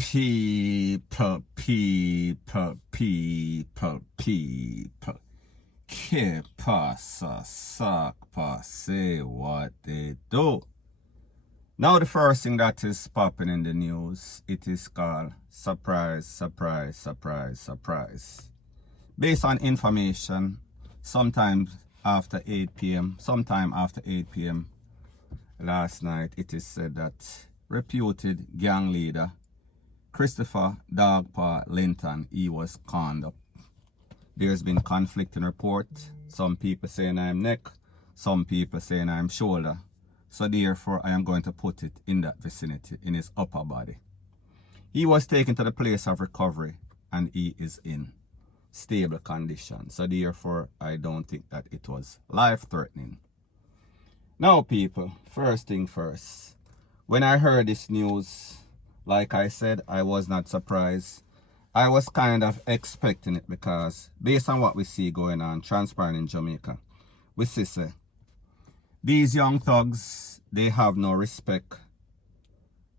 People. Que pasa, sakpa, say what they do. Now the first thing that is popping in the news, it is called surprise, surprise, surprise, surprise. Based on information, sometimes after 8 p.m., sometime after 8 p.m. last night, it is said that reputed gang leader Christopher Dogpaw Linton, he was conned up. There's been conflicting report. Some people saying I'm neck, some people saying I'm shoulder. So therefore, I am going to put it in that vicinity, in his upper body. He was taken to the place of recovery and he is in stable condition. So therefore, I don't think that it was life-threatening. Now people, first thing first. When I heard this news, like I said, I was not surprised. I was kind of expecting it because based on what we see going on, transpiring in Jamaica, we see these young thugs, they have no respect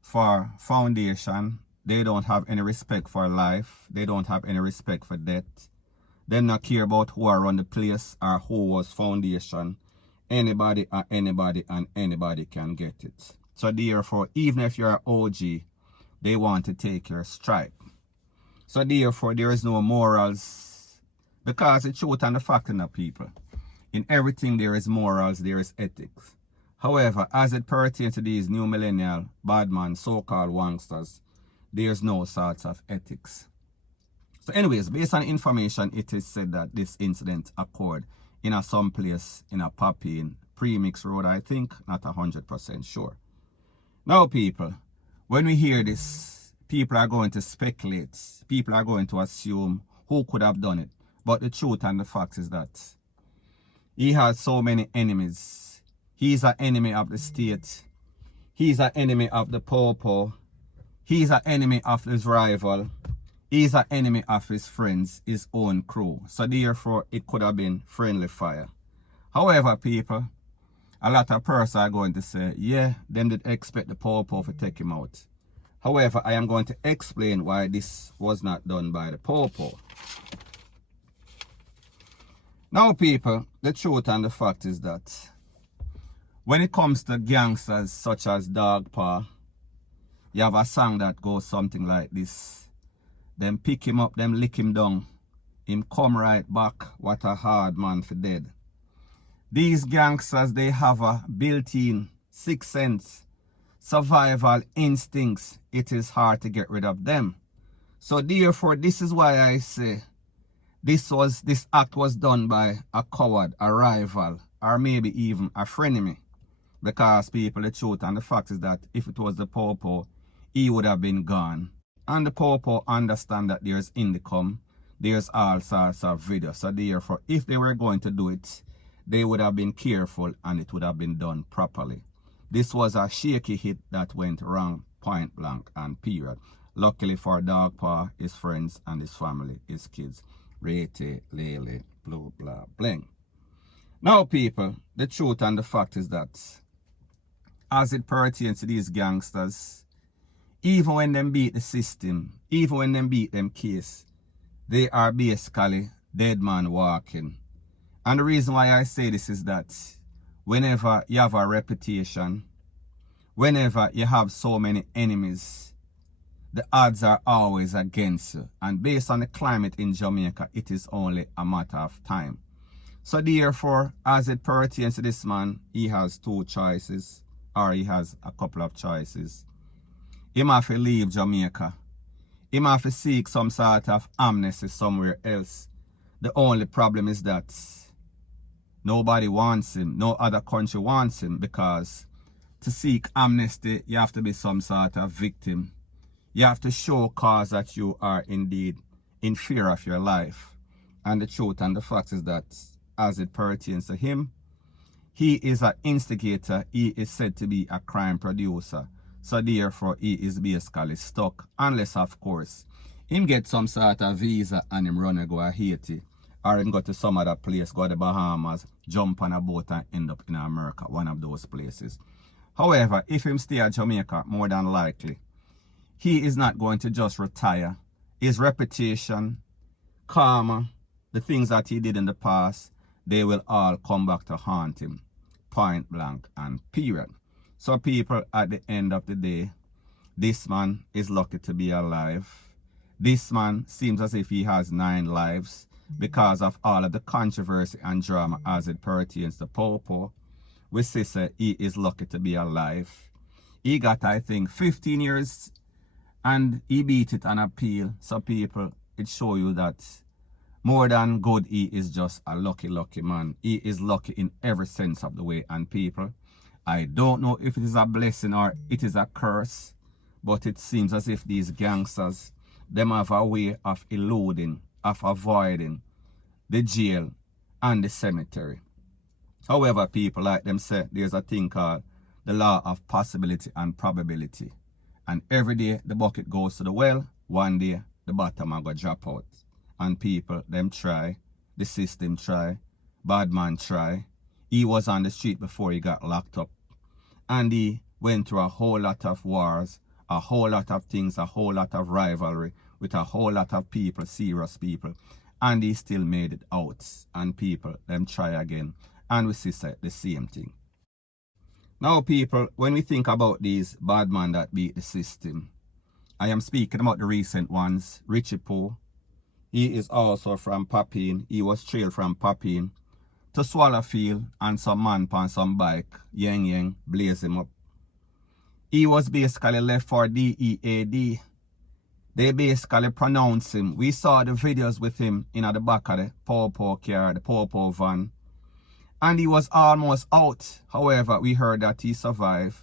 for foundation. They don't have any respect for life. They don't have any respect for death. They not care about who are on the place or who was foundation. Anybody or anybody and anybody can get it. So therefore, even if you're an OG, they want to take your stripe. So therefore, there is no morals. Because the truth and the fact in the people. In everything there is morals, there is ethics. However, as it pertains to these new millennial, badman, so-called wangsters, there's no sorts of ethics. So anyways, based on information, it is said that this incident occurred in some place in a Papine Premix Road, I think, not 100% sure. Now people, when we hear this, people are going to speculate, people are going to assume who could have done it. But the truth and the fact is that he has so many enemies. He's an enemy of the state. He's an enemy of the popo. He's an enemy of his rival. He's an enemy of his friends, his own crew. So therefore, it could have been friendly fire. However, people, a lot of persons are going to say, yeah, them did expect the popo to take him out. However, I am going to explain why this was not done by the popo. Now, people, the truth and the fact is that when it comes to gangsters such as Dogpaw, you have a song that goes something like this. Them pick him up, them lick him down. Him come right back, what a hard man for dead. These gangsters, they have a built-in sixth sense, survival instincts. It is hard to get rid of them. So therefore, this is why I say, this act was done by a coward, a rival, or maybe even a frenemy. Because people, the truth and the fact is that if it was the popo, he would have been gone. And the popo understand that there's income, there's all sorts of videos. So therefore, if they were going to do it, they would have been careful and it would have been done properly. This was a shaky hit that went wrong, point blank and period. Luckily for Dogpaw, his friends and his family, his kids. Rete, lele, blah, blah, bling. Now, people, the truth and the fact is that as it pertains to these gangsters, even when them beat the system, even when them beat them case, they are basically dead man walking. And the reason why I say this is that whenever you have a reputation, whenever you have so many enemies, the odds are always against you. And based on the climate in Jamaica, it is only a matter of time. So therefore, as it pertains to this man, he has two choices, or he has a couple of choices. He might have to leave Jamaica. He might have to seek some sort of amnesty somewhere else. The only problem is that nobody wants him, no other country wants him, because to seek amnesty, you have to be some sort of victim. You have to show cause that you are indeed in fear of your life. And the truth and the fact is that as it pertains to him, he is an instigator. He is said to be a crime producer. So therefore, he is basically stuck. Unless, of course, him get some sort of visa and him run and go to Haiti. Or him go to some other place, go to the Bahamas, jump on a boat and end up in America, one of those places. However, if him stay at Jamaica, more than likely, he is not going to just retire. His reputation, karma, the things that he did in the past, they will all come back to haunt him. Point blank and period. So people, at the end of the day, this man is lucky to be alive. This man seems as if he has 9 lives because of all of the controversy and drama as it pertains to Popo. We say he is lucky to be alive. He got, I think, 15 years and he beat it on appeal. So people, it show you that more than good, he is just a lucky man. He is lucky in every sense of the way. And people, I don't know if it is a blessing or it is a curse, but it seems as if these gangsters, them have a way of eluding, of avoiding the jail and the cemetery. However, people, like them say, there's a thing called the law of possibility and probability. And every day the bucket goes to the well, one day the bottom are going to drop out. And people, them try, the system try, bad man try. He was on the street before he got locked up. And he went through a whole lot of wars, a whole lot of things, a whole lot of rivalry with a whole lot of people, serious people. And he still made it out. And people, them try again. And we see the same thing. Now people, when we think about these bad men that beat the system, I am speaking about the recent ones. Richie Poe, he is also from Papine. He was trailed from Papine to Swallowfield and some man on some bike, yang, blaze him up. He was basically left for DEAD. They basically pronounced him. We saw the videos with him in the back of the Popo car, the Popo van. And he was almost out. However, we heard that he survived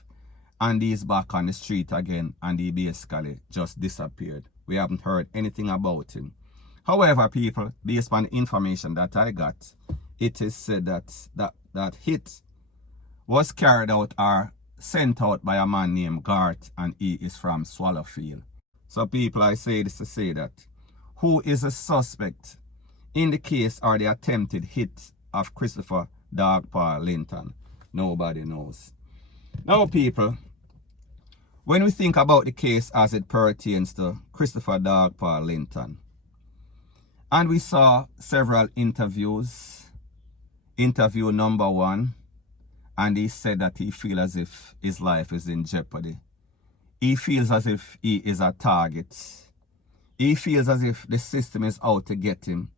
and he's back on the street again and he basically just disappeared. We haven't heard anything about him. However, people, based on the information that I got, it is said that hit was carried out or sent out by a man named Garth and he is from Swallowfield. So people, I say this to say that who is a suspect in the case or the attempted hit of Christopher Dogpaw Linton? Nobody knows. Now people, when we think about the case as it pertains to Christopher Dogpaw Linton, and we saw several interviews, interview number 1, and he said that he feels as if his life is in jeopardy. He feels as if he is a target. He feels as if the system is out to get him.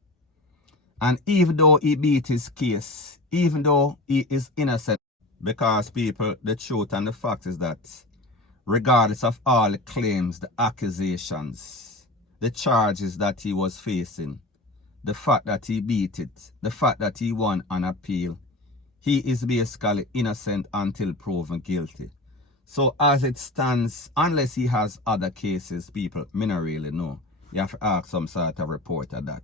And even though he beat his case, even though he is innocent, because people, the truth and the fact is that regardless of all the claims, the accusations, the charges that he was facing, the fact that he beat it, the fact that he won an appeal, he is basically innocent until proven guilty. So as it stands, unless he has other cases, people, me not really know. You have to ask some sort of reporter that.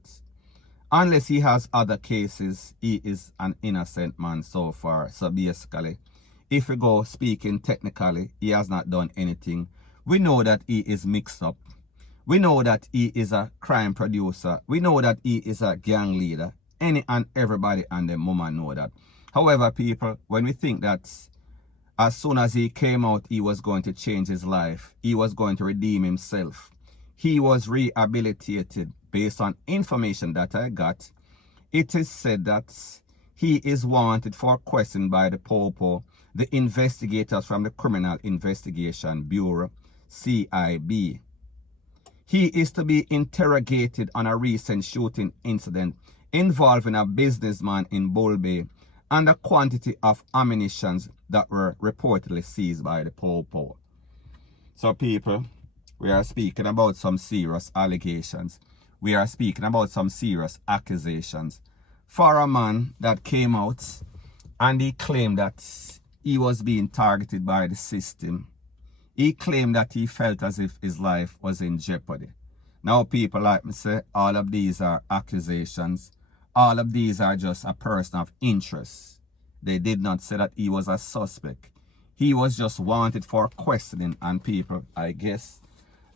Unless he has other cases, he is an innocent man so far. So basically, if we go speaking technically, he has not done anything. We know that he is mixed up. We know that he is a crime producer. We know that he is a gang leader. Any and everybody and their mama know that. However, people, when we think that as soon as he came out, he was going to change his life, he was going to redeem himself, he was rehabilitated based on information that I got, it is said that he is wanted for questioning by the Popo, the investigators from the Criminal Investigation Bureau, CIB. He is to be interrogated on a recent shooting incident involving a businessman in Bull Bay and a quantity of ammunition that were reportedly seized by the Popo. So people, we are speaking about some serious allegations. We are speaking about some serious accusations for a man that came out and he claimed that he was being targeted by the system. He claimed that he felt as if his life was in jeopardy. Now people, like me say, all of these are accusations. All of these are just a person of interest. They did not say that he was a suspect. He was just wanted for questioning. And people, I guess,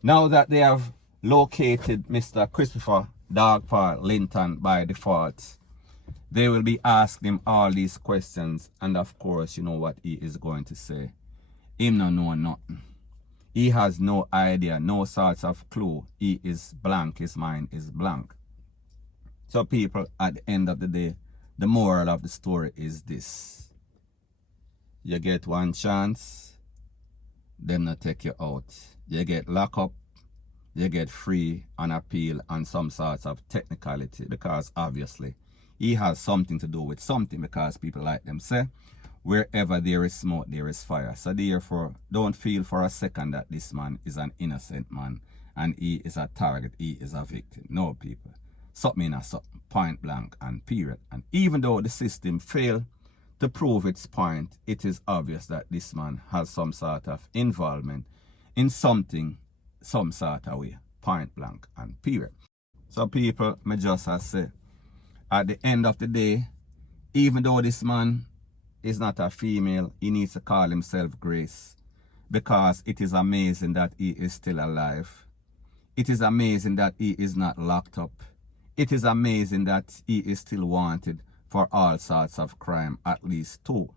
now that they have located Mr. Christopher Dogpaw Linton by default, they will be asking him all these questions. And of course, you know what he is going to say. Him no know nothing. He has no idea, no sorts of clue. He is blank. His mind is blank. So people, at the end of the day, the moral of the story is this. You get one chance, them not take you out. You get locked up, you get free on appeal and some sorts of technicality, because obviously he has something to do with something, because people like them say, wherever there is smoke, there is fire. So therefore, don't feel for a second that this man is an innocent man and he is a target, he is a victim. No, people. Something is something, point blank and period. And even though the system failed to prove its point, it is obvious that this man has some sort of involvement in something, some sort of way, point blank and period. So people, me just as say, at the end of the day, even though this man is not a female, he needs to call himself Grace, because it is amazing that he is still alive. It is amazing that he is not locked up. It is amazing that he is still wanted for all sorts of crime, at least 2.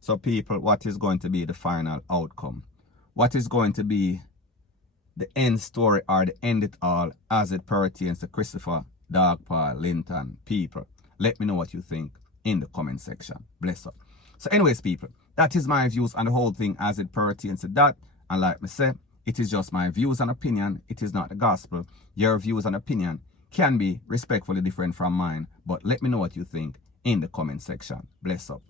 So people, what is going to be the final outcome? What is going to be the end story or the end it all as it pertains to Christopher Dogpaw Linton? People, let me know what you think in the comment section. Bless up. So anyways, people, that is my views on the whole thing as it pertains to that. And like me say, it is just my views and opinion. It is not the gospel. Your views and opinion can be respectfully different from mine, but let me know what you think in the comment section. Bless up.